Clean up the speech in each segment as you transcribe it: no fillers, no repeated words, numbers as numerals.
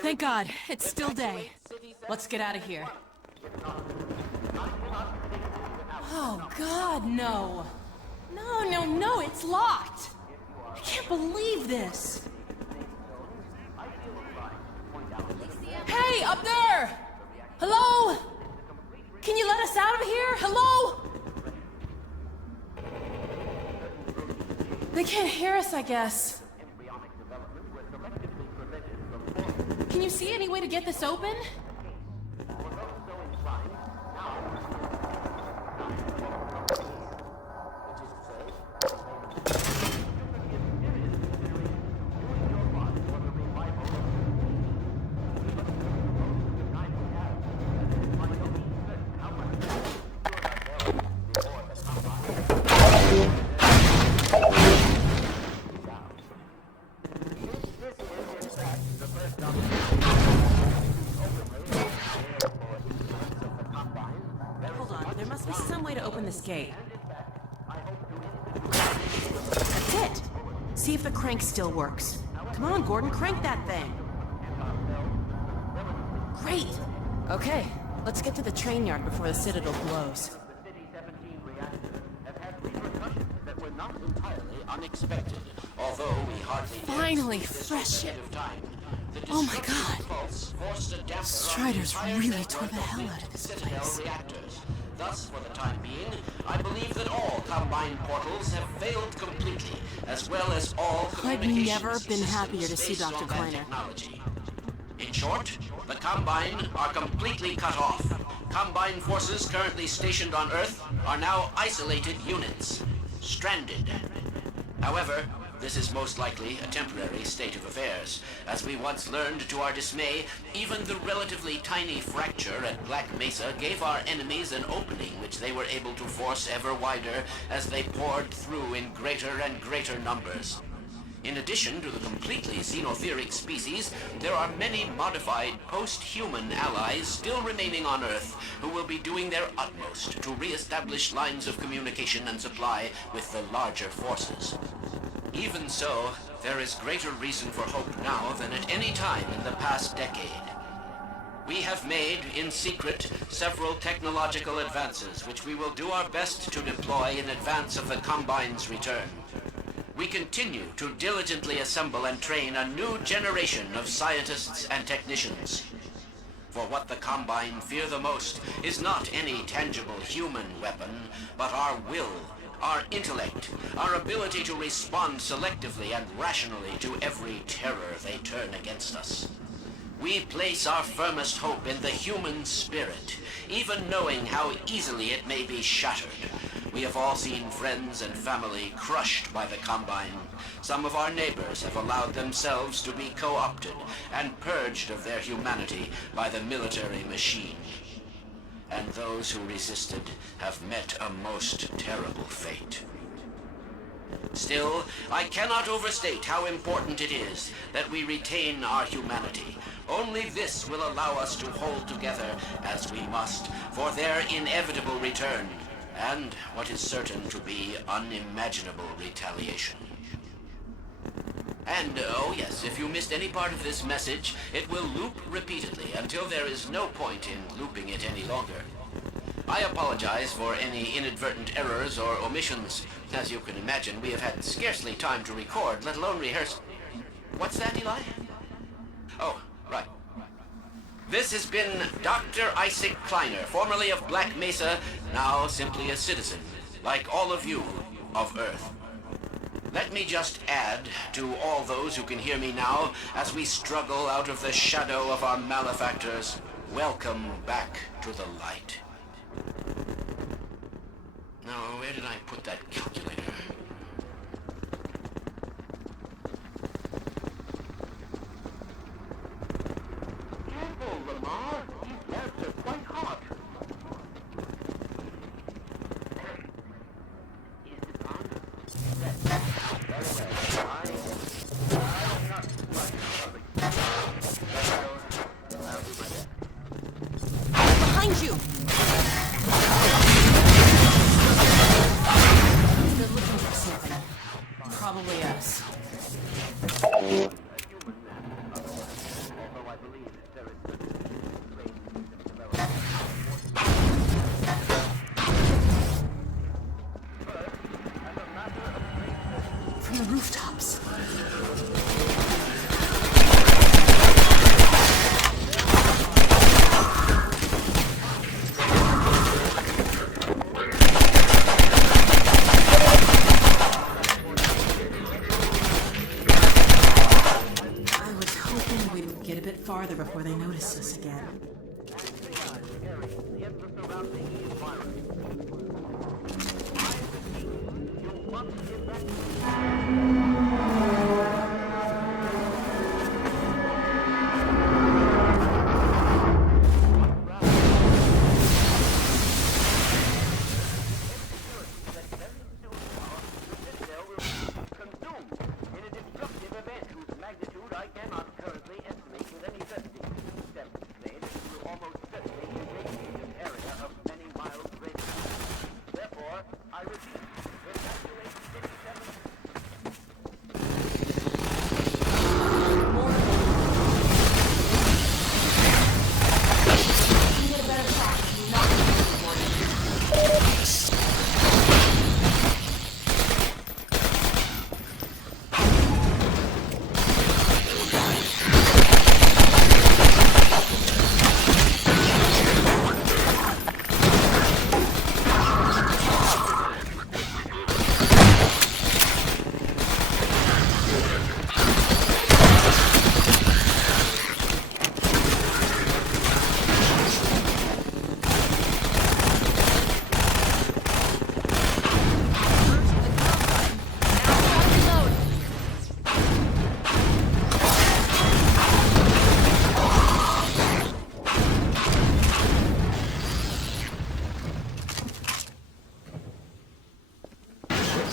Thank God, it's still day. Let's get out of here. Oh God, no. No, it's locked. I can't believe this. Hey, up there! Hello? Can you let us out of here? Hello? They can't hear us, I guess. Can you see any way to get this open? Hold on, there must be some way to open this gate. That's it! See if the crank still works. Come on, Gordon, crank that thing! Great! Okay, let's get to the train yard before the Citadel blows. Unexpected, although we hardly Finally, fresh air. Oh my God. Striders really tore the hell out of this place. Thus, for the time being, I believe that all Combine portals have failed completely, as well as all I've communications never been happier to see based Dr. on that Kleiner. technology. In short, the Combine are completely cut off. Combine forces currently stationed on Earth are now isolated units, stranded. However, this is most likely a temporary state of affairs. As we once learned to our dismay, even the relatively tiny fracture at Black Mesa gave our enemies an opening which they were able to force ever wider as they poured through in greater and greater numbers. In addition to the completely xenotheric species, there are many modified post-human allies still remaining on Earth who will be doing their utmost to re-establish lines of communication and supply with the larger forces. Even so, there is greater reason for hope now than at any time in the past decade. We have made, in secret, several technological advances which we will do our best to deploy in advance of the Combine's return. We continue to diligently assemble and train a new generation of scientists and technicians. For what the Combine fear the most is not any tangible human weapon, but our will, our intellect, our ability to respond selectively and rationally to every terror they turn against us. We place our firmest hope in the human spirit, even knowing how easily it may be shattered. We have all seen friends and family crushed by the Combine. Some of our neighbors have allowed themselves to be co-opted and purged of their humanity by the military machine. And those who resisted have met a most terrible fate. Still, I cannot overstate how important it is that we retain our humanity. Only this will allow us to hold together, as we must, for their inevitable return, and what is certain to be unimaginable retaliation. And, oh yes, if you missed any part of this message, it will loop repeatedly until there is no point in looping it any longer. I apologize for any inadvertent errors or omissions. As you can imagine, we have had scarcely time to record, let alone rehearse. What's that, Eli? Oh, right. This has been Dr. Isaac Kleiner, formerly of Black Mesa, now simply a citizen, like all of you, of Earth. Let me just add to all those who can hear me now, as we struggle out of the shadow of our malefactors, welcome back to the light. Now, where did I put that calculator? Careful, Lamar. These lamps are quite hot. Is it on? Behind you! They're looking get a bit farther before they notice us again.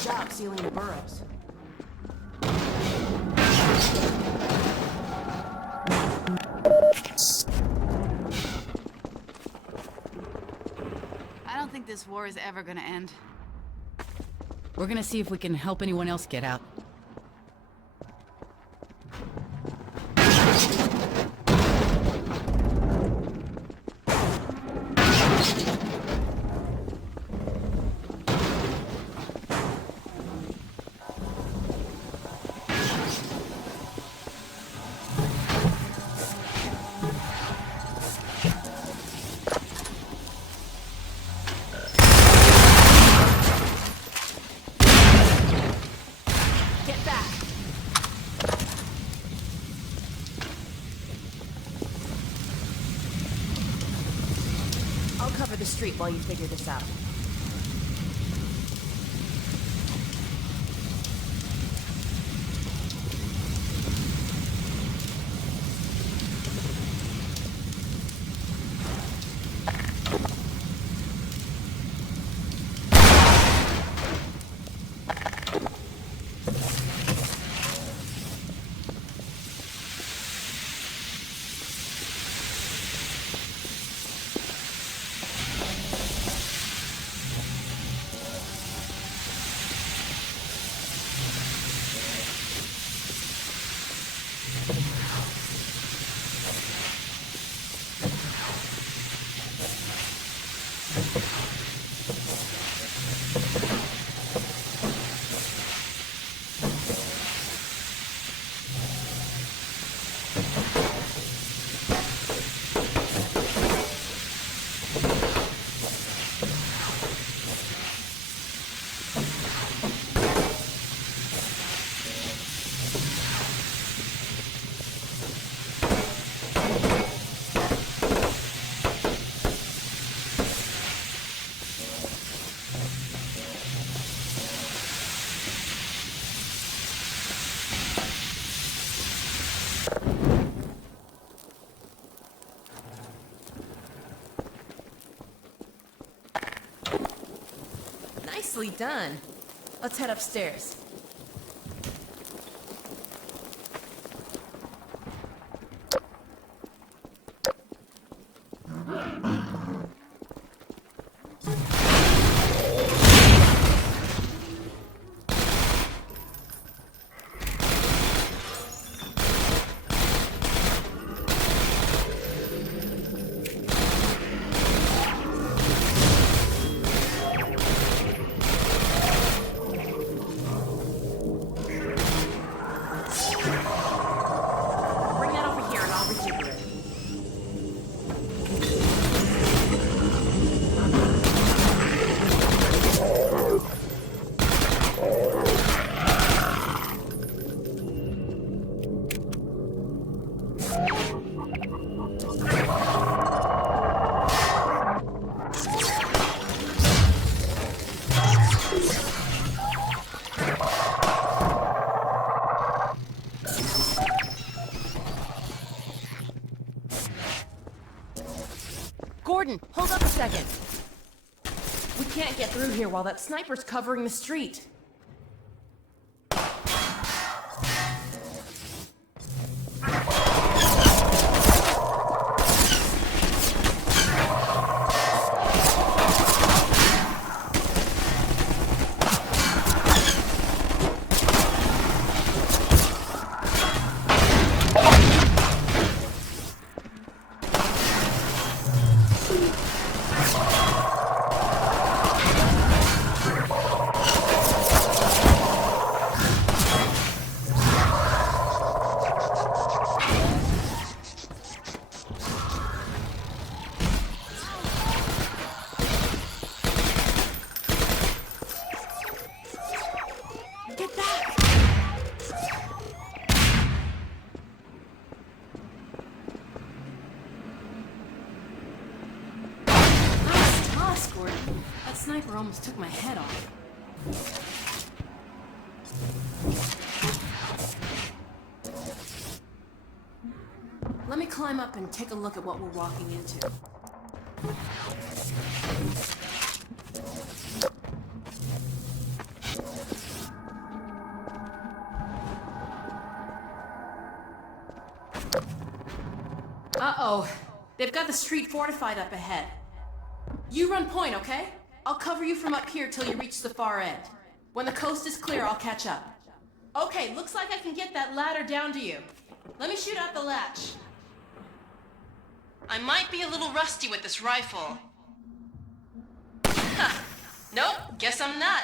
Job sealing the burrows. I don't think this war is ever gonna end. We're gonna see if we can help anyone else get out. I'll cover the street while you figure this out. Nicely done. Let's head upstairs. Gordon, hold up a second. We can't get through here while that sniper's covering the street. Get back! Nice toss, Gordon. That sniper almost took my head off. Let me climb up and take a look at what we're walking into. Uh-oh. They've got the street fortified up ahead. You run point, okay? I'll cover you from up here till you reach the far end. When the coast is clear, I'll catch up. Okay, looks like I can get that ladder down to you. Let me shoot out the latch. I might be a little rusty with this rifle. Huh. Nope, guess I'm not.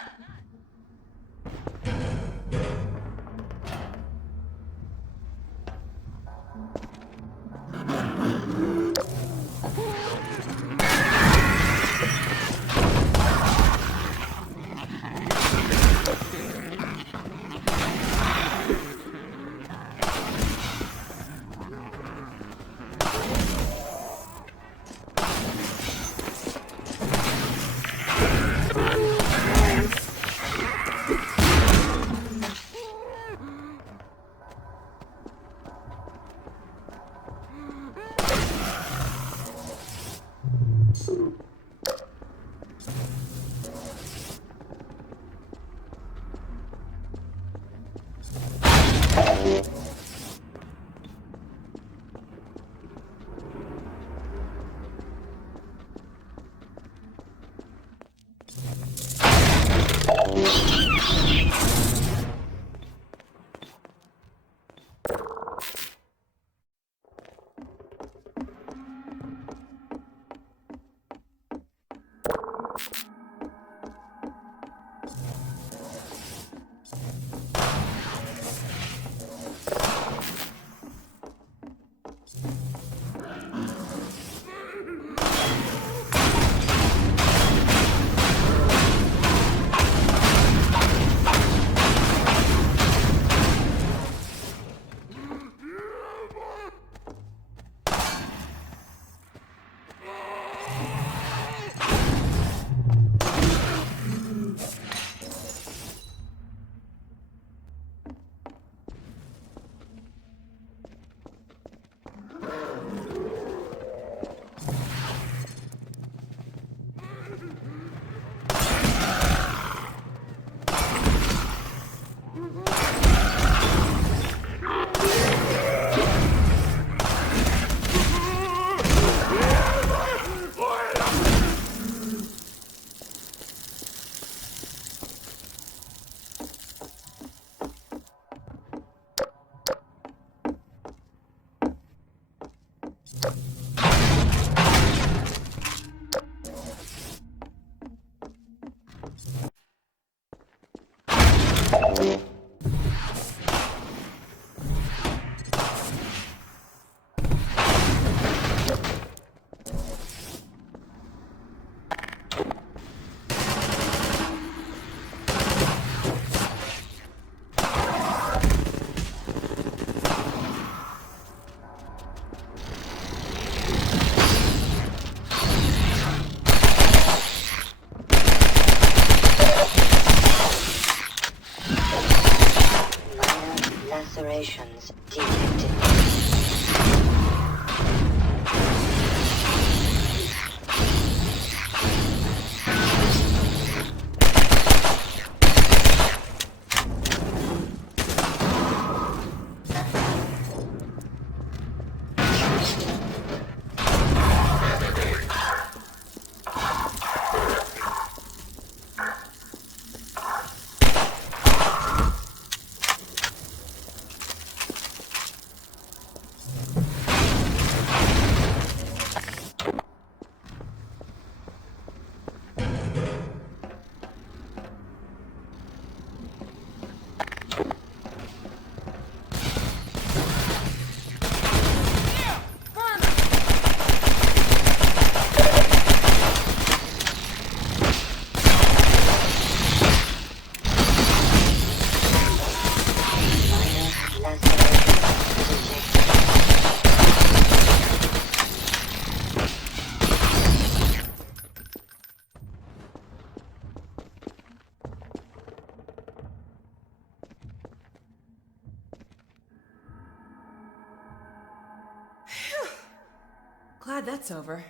Glad that's over.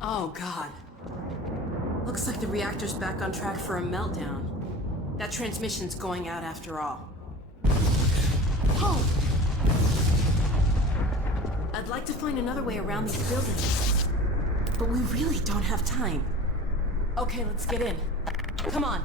Oh, God. Looks like the reactor's back on track for a meltdown. That transmission's going out after all. Oh! I'd like to find another way around these buildings, but we really don't have time. Okay, let's get in. Come on.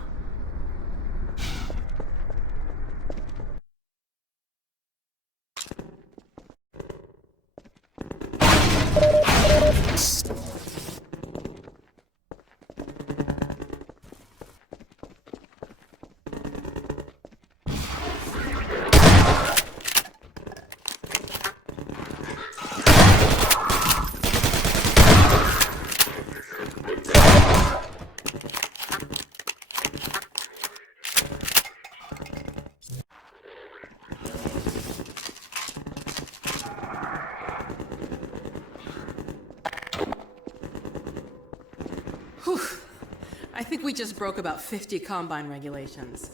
Whew. I think we just broke about 50 Combine regulations.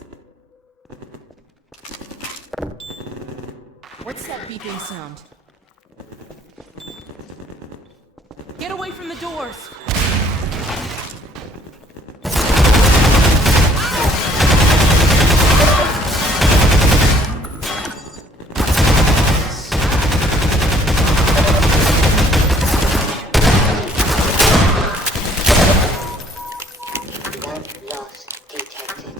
What's that beeping sound? Get away from the doors! Loss detected.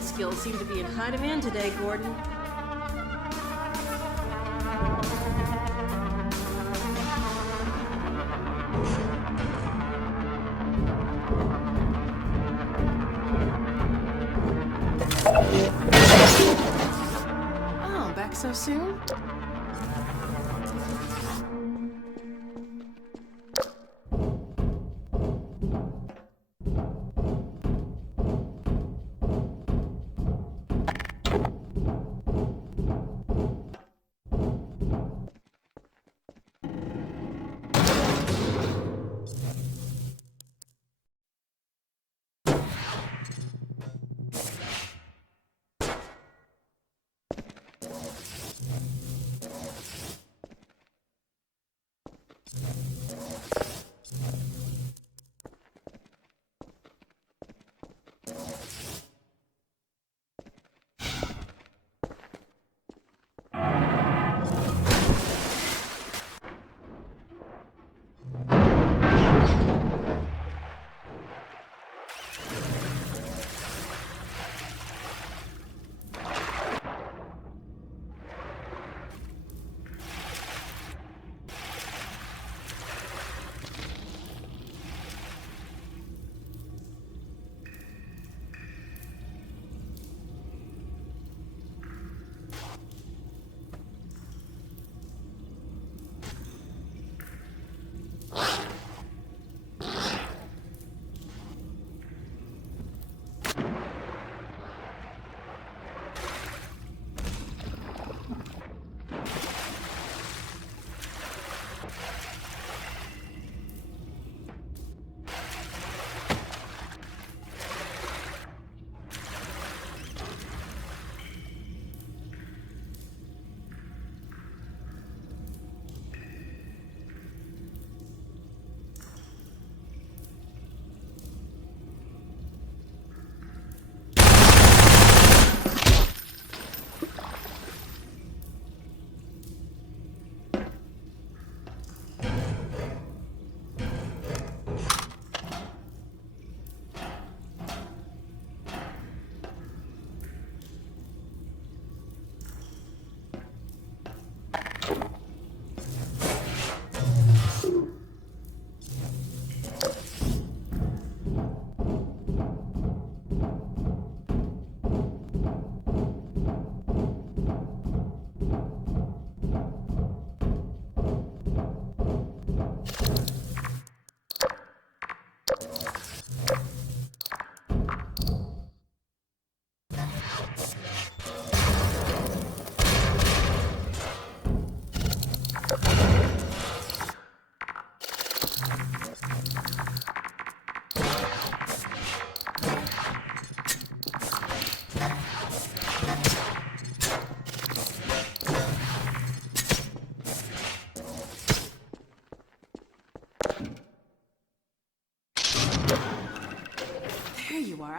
Skills seem to be in high demand today, Gordon. Oh, back so soon?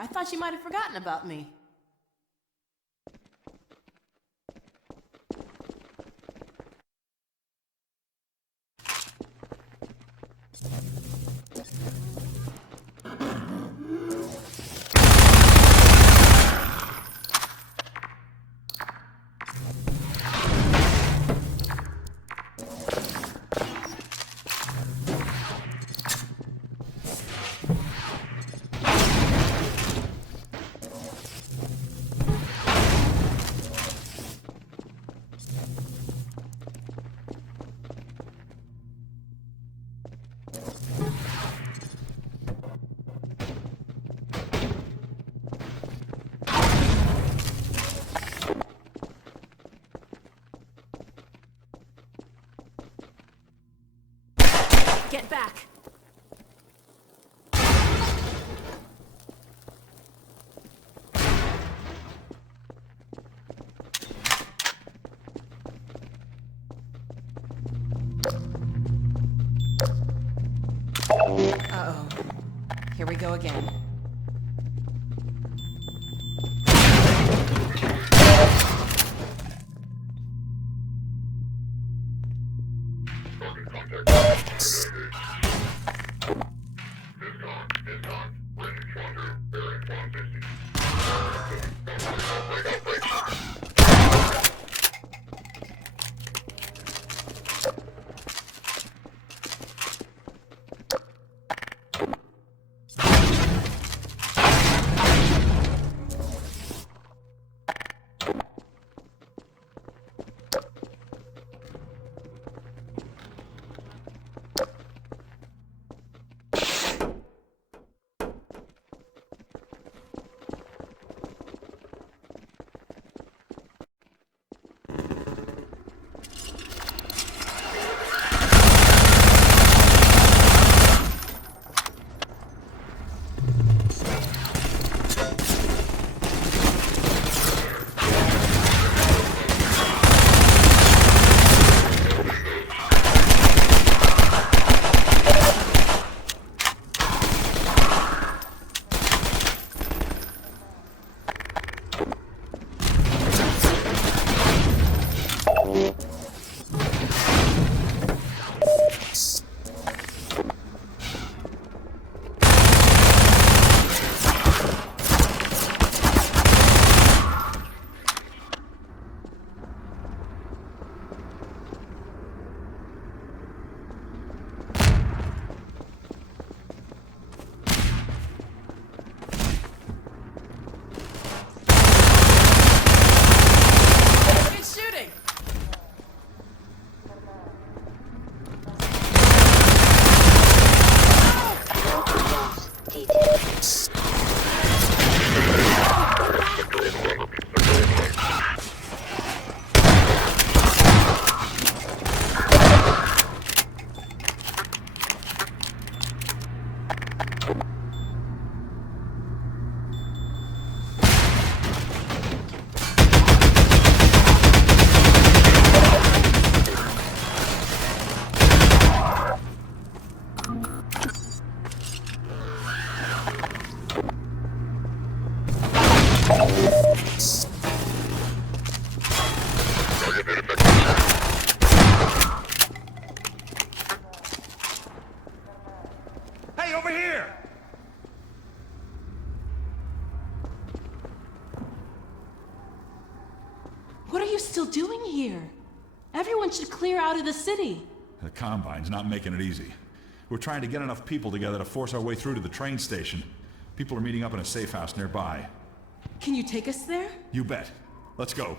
I thought you might have forgotten about me. Get back! Uh-oh. Here we go again. Hey, over here! What are you still doing here? Everyone should clear out of the city. The Combine's not making it easy. We're trying to get enough people together to force our way through to the train station. People are meeting up in a safe house nearby. Can you take us there? You bet. Let's go.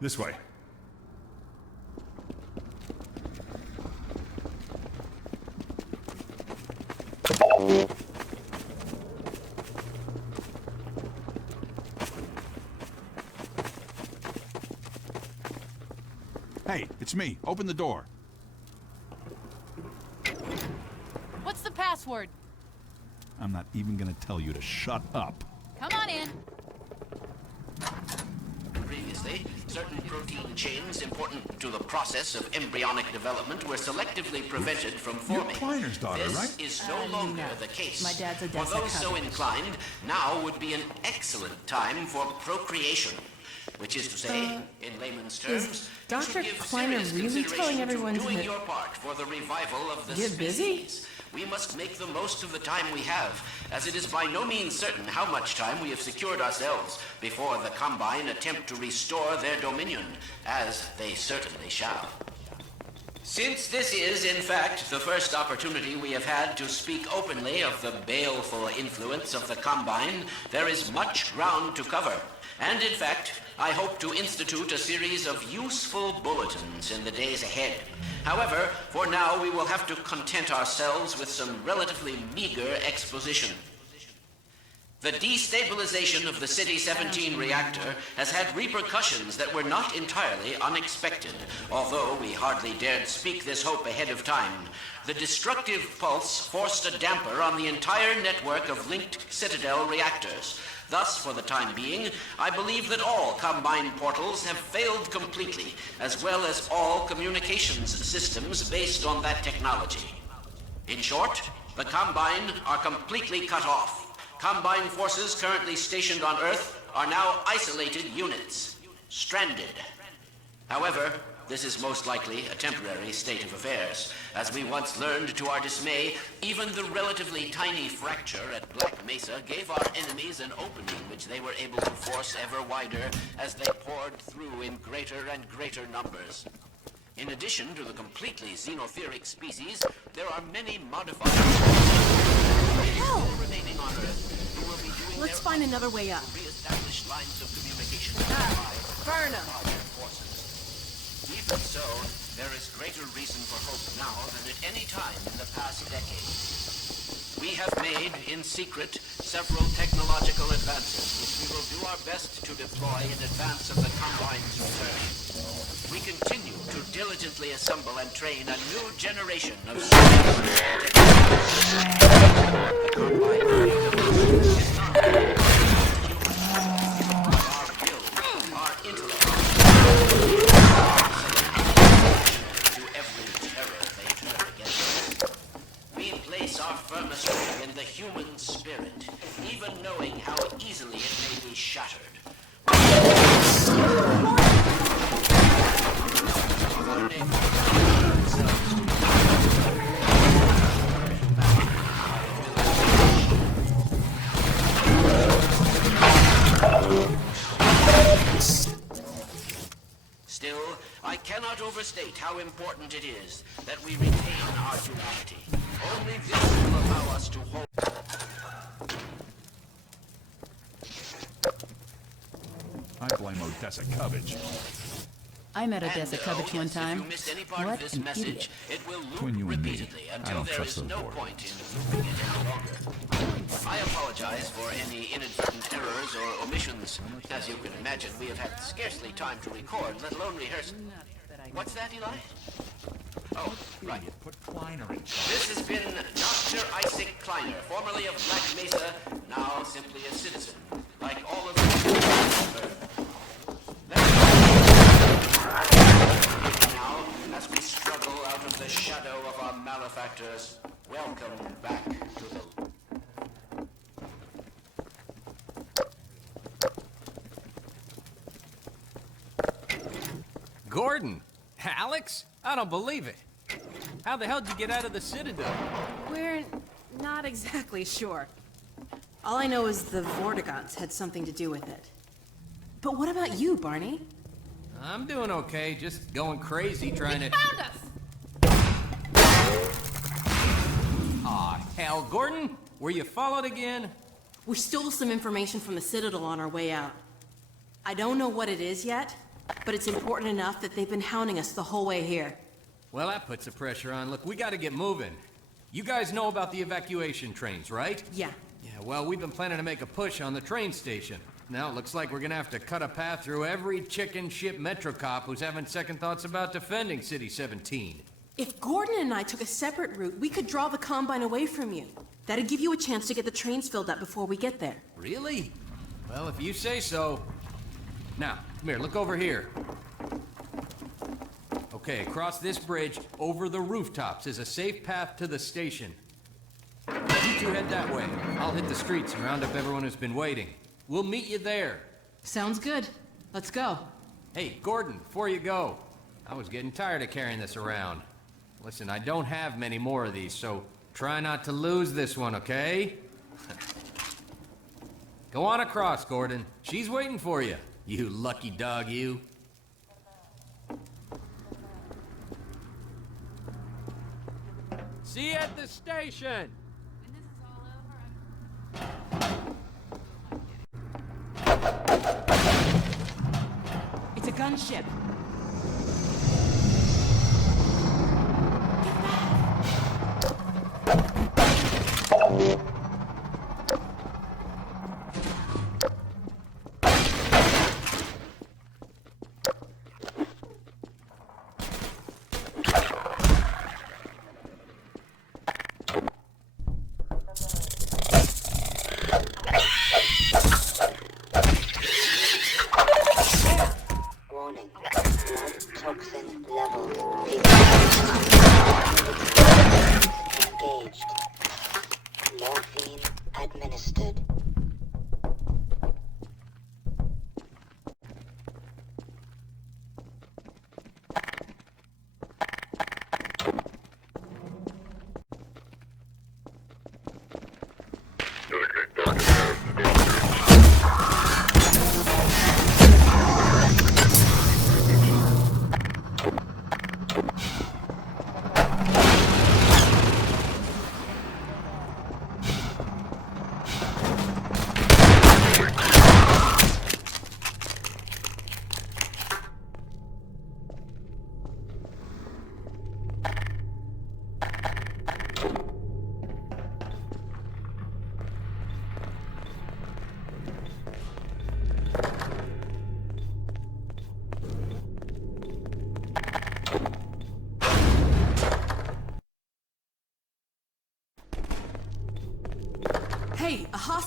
This way. Hey, it's me. Open the door. What's the password? I'm not even gonna tell you to shut up. Come on in. Previously, certain protein chains important to the process of embryonic development were selectively prevented from You're forming. Kleiner's daughter, This right? is no longer the case. My dad's a For those so coverage. inclined, now would be an excellent time for procreation. Which is to say, in layman's terms, you Dr. should give Kleiner serious really consideration telling to everyone to doing your part for the revival of the get busy? species. We must make the most of the time we have, as it is by no means certain how much time we have secured ourselves before the Combine attempt to restore their dominion, as they certainly shall. Since this is, in fact, the first opportunity we have had to speak openly of the baleful influence of the Combine, there is much ground to cover. And in fact, I hope to institute a series of useful bulletins in the days ahead. However, for now we will have to content ourselves with some relatively meager exposition. The The destabilization of the City-17 reactor has had repercussions that were not entirely unexpected. Although we hardly dared speak this hope ahead of time, the destructive pulse forced a damper on the entire network of linked Citadel reactors. Thus, for the time being, I believe that all Combine portals have failed completely, as well as all communications systems based on that technology. In short, the Combine are completely cut off. Combine forces currently stationed on Earth are now isolated units, stranded. However, this is most likely a temporary state of affairs. As we once learned to our dismay, even the relatively tiny fracture at Black Mesa gave our enemies an opening which they were able to force ever wider as they poured through in greater and greater numbers. In addition to the completely xenotheric species, there are many modified Hell! remaining on Earth who will be doing Let's their find another way up. re-establish lines of communication Burn 'em. forces. Even so, there is greater reason for hope now than at any time in the past decade. We have made, in secret, several technological advances which we will do our best to deploy in advance of the Combine's return. We continue to diligently assemble and train a new generation of technology. The Combine is not human. Our will, our intellect, to every terror they turn against us. We place our firmest hope in the human spirit, even knowing how easily it may be shattered. Still, I cannot overstate how important it is that we retain our humanity. Only this will allow us to hold. I blame Odessa Covage. I met And, Odessa Covich one yes, time. If you missed any part What of this an message, idiot. it will loop Between you and me, repeatedly I until don't there trust is those no boards. point in looping it any longer. I apologize for any inadvertent errors or omissions. As you can imagine, we have had scarcely time to record, let alone rehearse. What's that, Eli? Oh, right. Put Kleiner in. This has been Dr. Isaac Kleiner, formerly of Black Mesa, now simply a citizen, like all of you. Now, as we struggle out of the shadow of our malefactors, welcome back to the... Gordon? Alex? I don't believe it. How the hell did you get out of the Citadel? We're not exactly sure. All I know is the Vortigaunts had something to do with it. But what about you, Barney? I'm doing okay, just going crazy trying to... Found us! Aw, hell, Gordon? Were you followed again? We stole some information from the Citadel on our way out. I don't know what it is yet, but it's important enough that they've been hounding us the whole way here. Well, that puts the pressure on. Look, we gotta get moving. You guys know about the evacuation trains, right? Yeah. Yeah, well, we've been planning to make a push on the train station. Now it looks like we're gonna have to cut a path through every chicken ship Metro cop who's having second thoughts about defending City-17. If Gordon and I took a separate route, we could draw the Combine away from you. That'd give you a chance to get the trains filled up before we get there. Really? Well, if you say so. Now, come here, look over here. Okay, across this bridge, over the rooftops, is a safe path to the station. You two head that way. I'll hit the streets and round up everyone who's been waiting. We'll meet you there. Sounds good. Let's go. Hey, Gordon, before you go, I was getting tired of carrying this around. Listen, I don't have many more of these, so try not to lose this one, okay? Go on across, Gordon. She's waiting for you. You lucky dog, you. See you at the station! It's a gunship.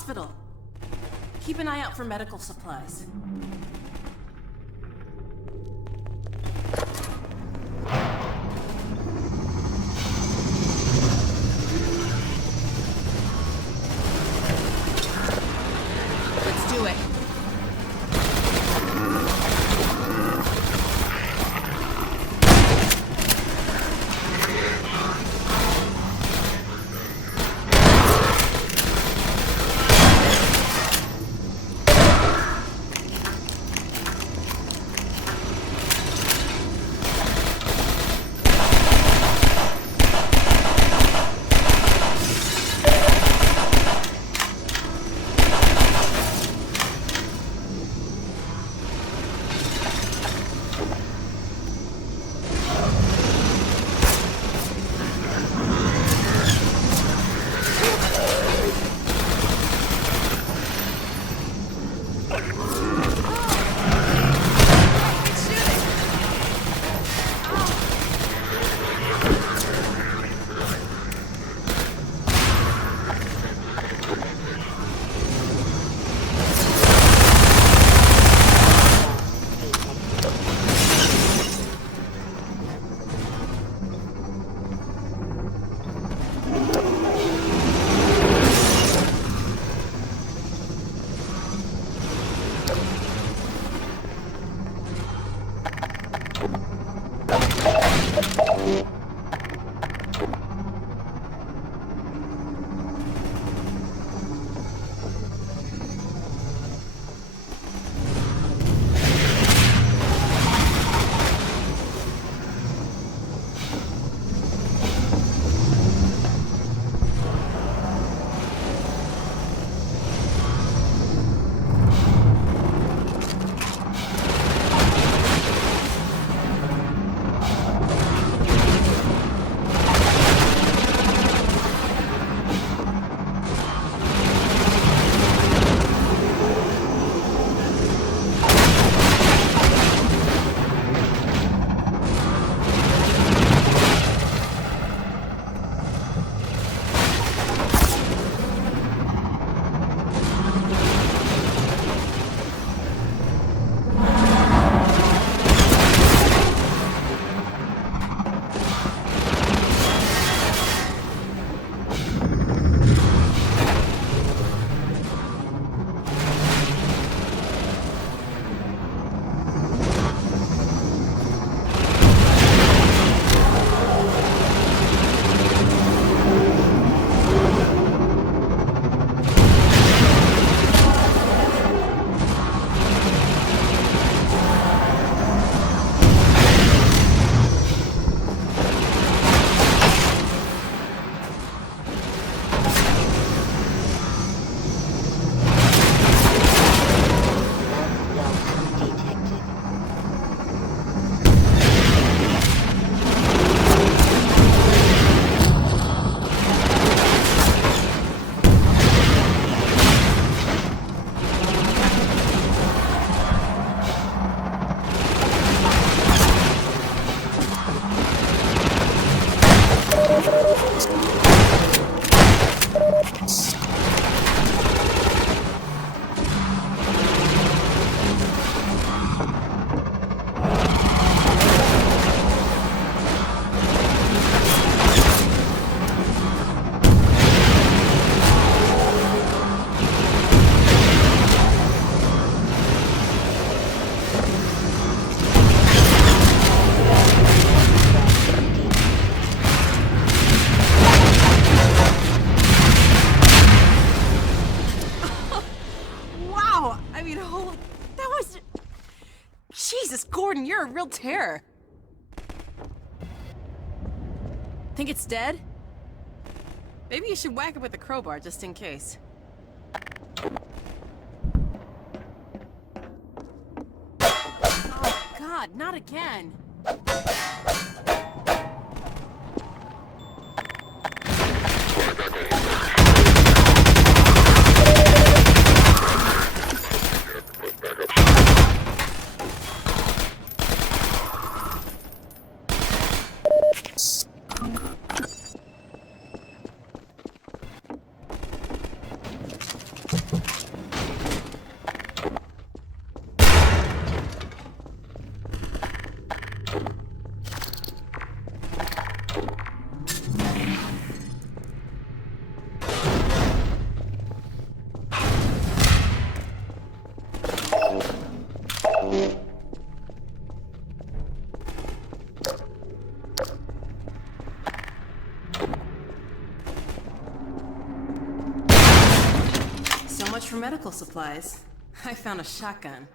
hospital. Keep an eye out for medical supplies. Let's do it. Gordon, you're a real terror. Think it's dead? Maybe you should whack it with a crowbar just in case. Oh, God, not again. medical supplies. I found a shotgun.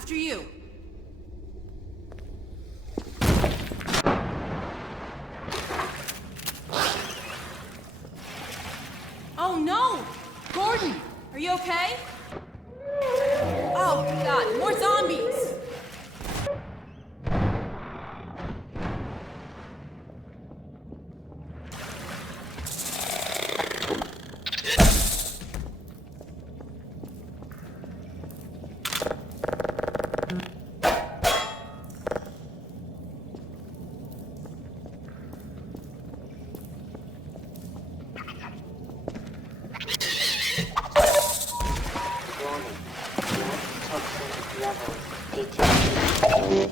After you. Oh no! Gordon, are you okay? Oh god, more zombies! Levels detected.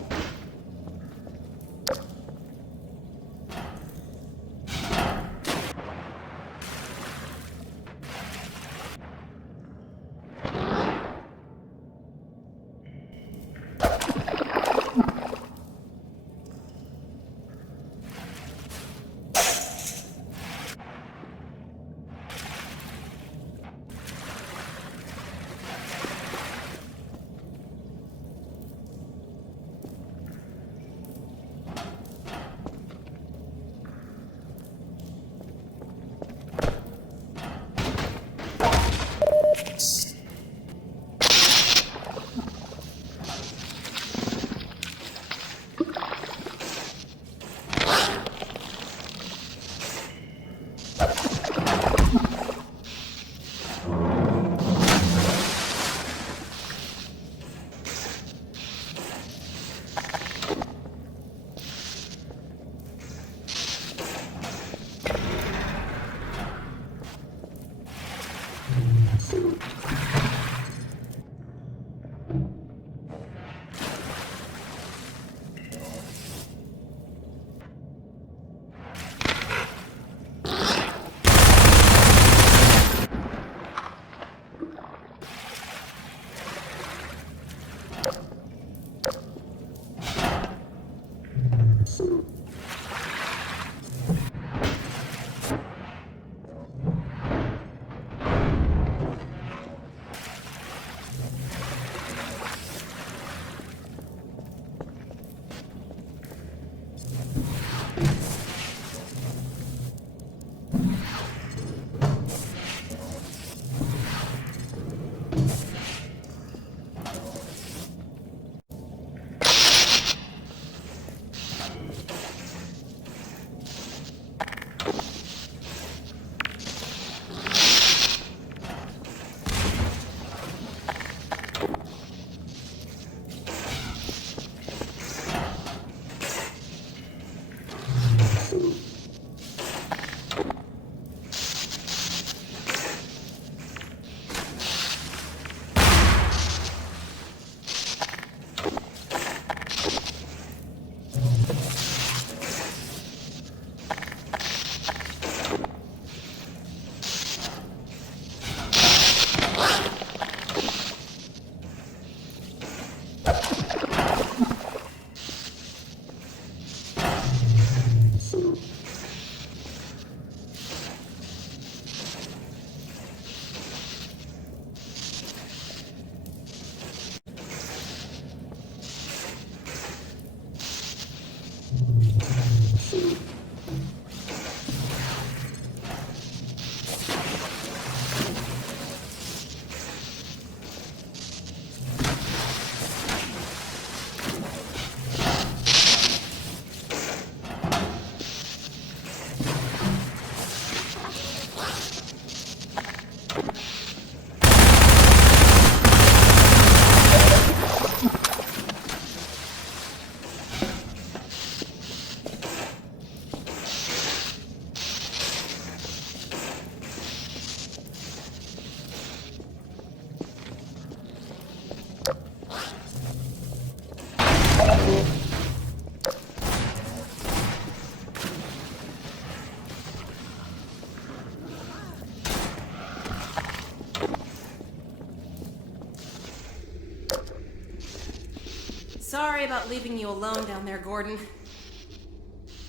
Sorry about leaving you alone down there, Gordon.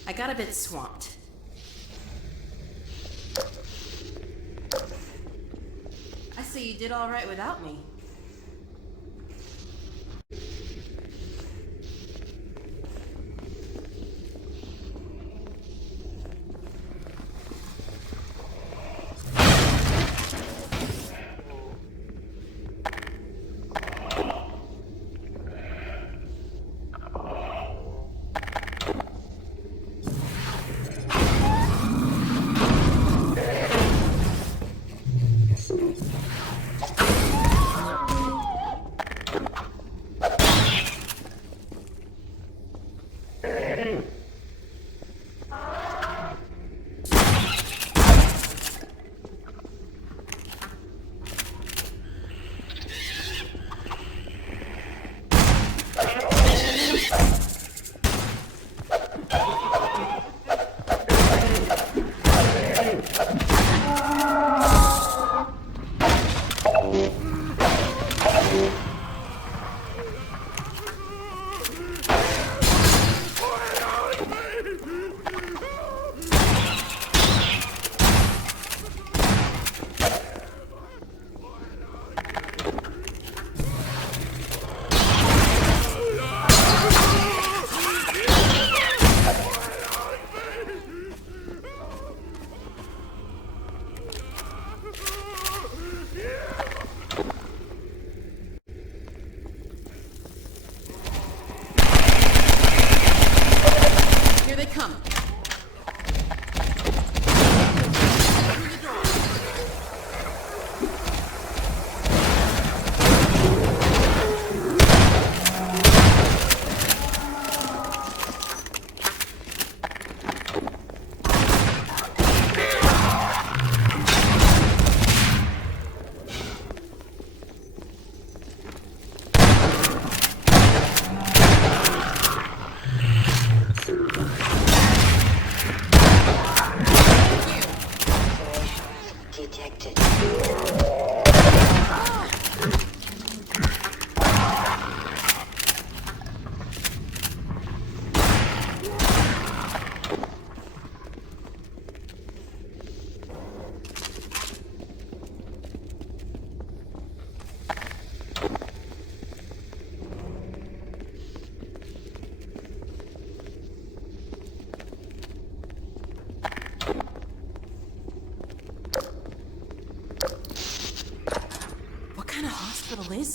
I got a bit swamped. I see you did all right without me.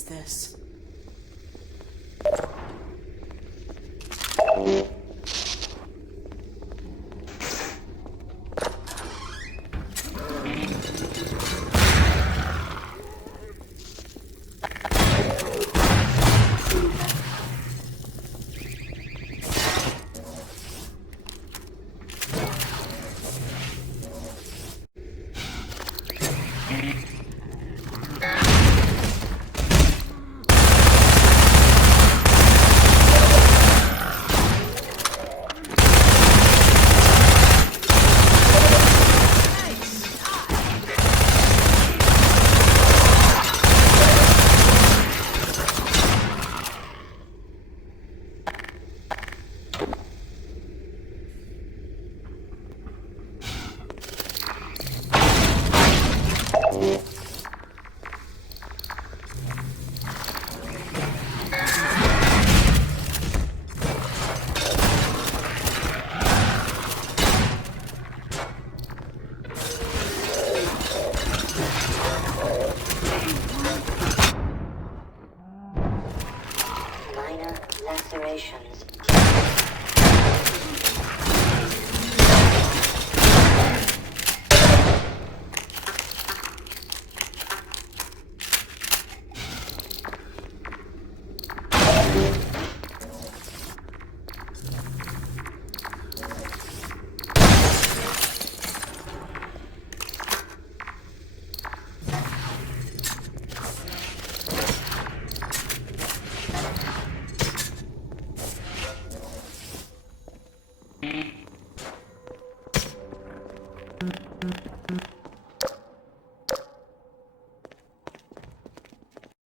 is this? Minor lacerations.